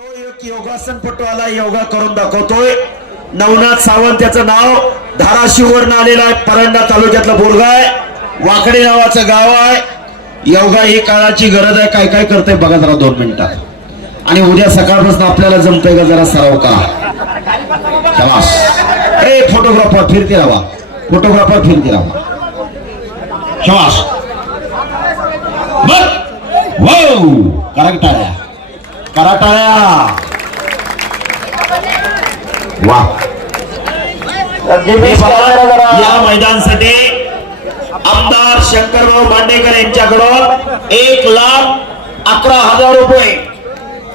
तो एक योगासनपटू आला योगा करून दाखवतोय. नवनाथ सावंत याचं नाव धाराशिववरून आलेलं आहे. परंडा तालुक्यातलं बोरगा आहे. वाकडे नावाचं गाव आहे. योगा ही काळाची गरज आहे. काय काय करतंय बघा जरा दोन मिनिटात आणि उद्या सकाळपासून आपल्याला जमतंय का जरा सराव का शबास. ए फोटोग्राफर फिरते राहा. फोटोग्राफर फिरते राहा. शबास. बघ वाव करा टाळ्या वा. या मैदानासाठी आमदार शंकरराव मांडेकर यांच्याकडून एक लाख अकरा हजार रुपये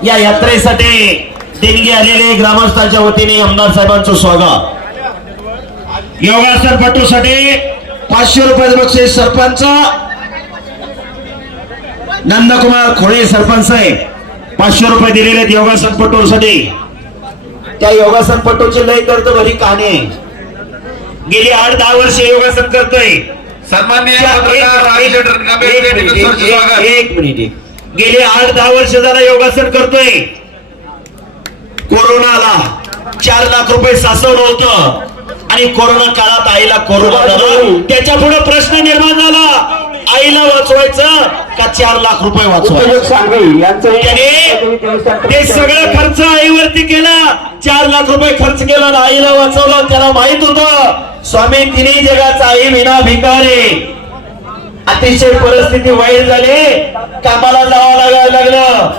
या यात्रेसाठी देणगी आलेले ग्रामस्थांच्या वतीने आमदार साहेबांचं स्वागत. योगासन पटूसाठी पाचशे रुपये बक्षीस सरपंच. नंदकुमार खोळे सरपंच आहे पाचशे रुपये दिलेले आहेत योगासन पटूसाठी त्या योगासन पटूची लय दर्द भरी कहाणी आहे. गेली आठ दहा वर्ष योगासन करतोय. एक- मिनिट. गेली आठ दहा वर्ष झाला योगासन करतोय. कोरोनाला चार लाख रुपये साचवलं होतं. आणि कोरोना काळात आईला कोरोना झाला. त्याच्या पुढे प्रश्न निर्माण झाला. आईला वाचवायचं का चार लाख रुपये वाचवायचं? ते सगळं खर्च आईवरती केला. चार लाख रुपये खर्च केला आणि आईला वाचवलं. त्याला माहीत होत. स्वामी तिन्ही जगाचा आई विना भिकारे. अतिशय परिस्थिती वाईट झाली. कामाला जावं लागायला लागलं.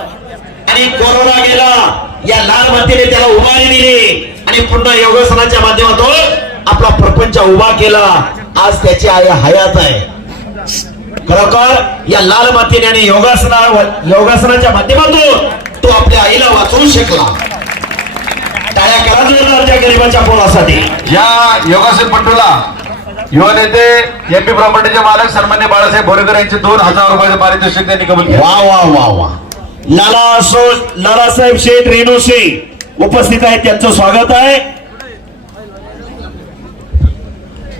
आणि कोरोना गेला. या लाल मातीने त्याला उभारी दिली. आणि पुन्हा योगासनाच्या माध्यमातून आपला प्रपंच उभा केला. आज त्याची आई हयात आहे. खरोखर या लाल मातीने आणि योगासना योगासनाच्या माध्यमातून तो आपल्या आईला वाचवू शकला. टाळ्या करा गरिबाच्या पोरासाठी. या योगासन पट्टूला युवा नेते एमपी प्रॉपर्टीचे मालक सन्मान्य बाळासाहेब बोरेकर यांचे दोन हजार रुपयाचे पारितोषिक त्यांनी कबूल केले. वा वा वा वा. लाला असो लालासाहेब शेठ रेणू उपस्थित आहेत त्यांचं स्वागत आहे.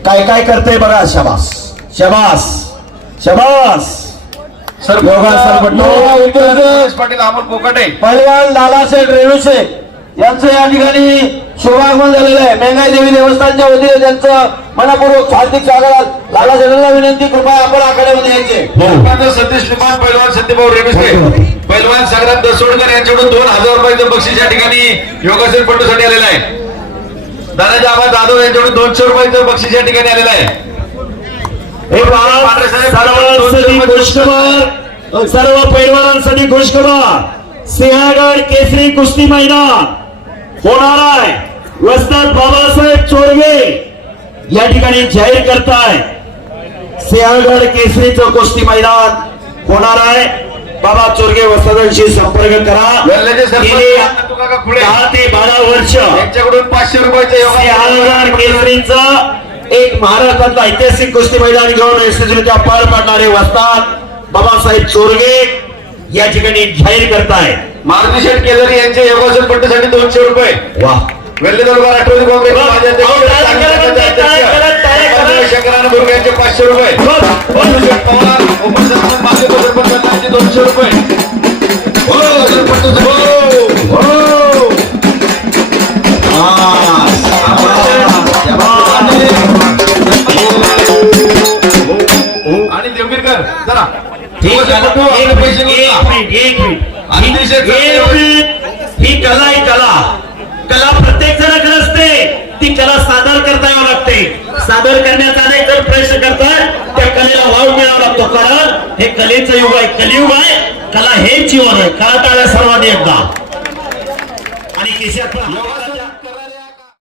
काय काय करते बघा शबास शबास. शबास. सर पाटील अमोल कोकाटे. पहिलवान लालासाहेब रेणुसे यांचं या ठिकाणी शुभागमन झालेलं आहे. मेंगाई देवी देवस्थानच्या वतीने त्यांचं मनापूर्वक हार्दिक स्वागत. लालासाहेबांना विनंती कृपया आपण आखाड्यामध्ये यायचे. सरपंच सतीश निमान पहिलवान सत्यभाऊ रेणुसके पहिलवान संग्राम दसोडकर यांच्याकडून दोन हजार रुपयाचं बक्षीस या ठिकाणी योगासन पट्टूसाठी आलेलं आहे. दादाजी आबा जाधव यांच्याकडून दोनशे रुपयाचं बक्षीस या ठिकाणी आलेलं आहे. हे सर्वांसाठी खुशखबर सर्व पैलवानांसाठी खुशखबर. सिंहगड केसरी कुस्ती मैदान. होणार आहे. वस्ताद बाबासाहेब चोरगे या ठिकाणी जाहीर करताय. सिंहगड केसरीचं कुस्ती मैदान होणार आहे. बाबा चोरगे वस्तादांशी संपर्क करा. दहा ते बारा वर्ष. यांच्याकडून पाचशे रुपयाचे सिंहगड केसरीचं एक महाराष्ट्रातलं ऐतिहासिक कुस्ती मैदान घेऊन यशस्वीरित्या पार पाडणारे वस्ताद बाबासाहेब चोरगे या ठिकाणी जाहीर करतायत मारुती शेठ केदारी यांचे योगासन पट्टीसाठी दोनशे रुपये. वा. वेल्हे तालुका राष्ट्रवादी काँग्रेस. माझे अध्यक्ष अहो, जरा एक मिनिट, एक. मिनिट, चांगले मिनिट. ही कला आहे कला. कला प्रत्येक जणाकडे असते. ती कला सादर करता यावं लागते. सादर करण्याचा अनेक जण प्रयत्न करतात त्या कलेला वाव मिळावा लागतो. कारण हे कलेचं युग आहे कलियुग आहे. कला हेच जीवन आहे. कला टाळ्या सर्वांनी एकदा. आणि पण